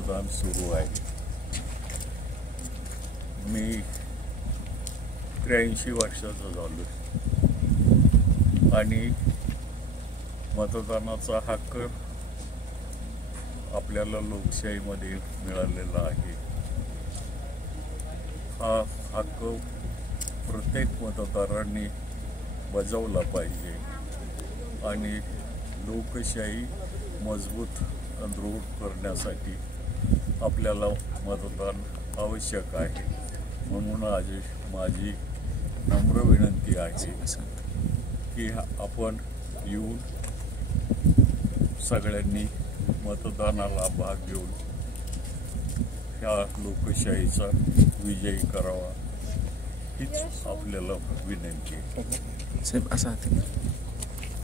मतदान सुरू आहे. मी 83 वर्षाचा झालो आणि मतदानाचा हक्क आपल्याला लोकशाहीमध्ये मिळालेला आहे. हा हक्क प्रत्येक मतदारांनी बजावला पाहिजे आणि लोकशाही मजबूत दृढ करण्यासाठी आपल्याला मतदान आवश्यक आहे. म्हणून आज माझी नम्र विनंती आहे की आपण येऊन सगळ्यांनी मतदानाला भाग घेऊन ह्या लोकशाहीचा विजयी करावा हीच आपल्याला विनंती आहे. साहेब, असं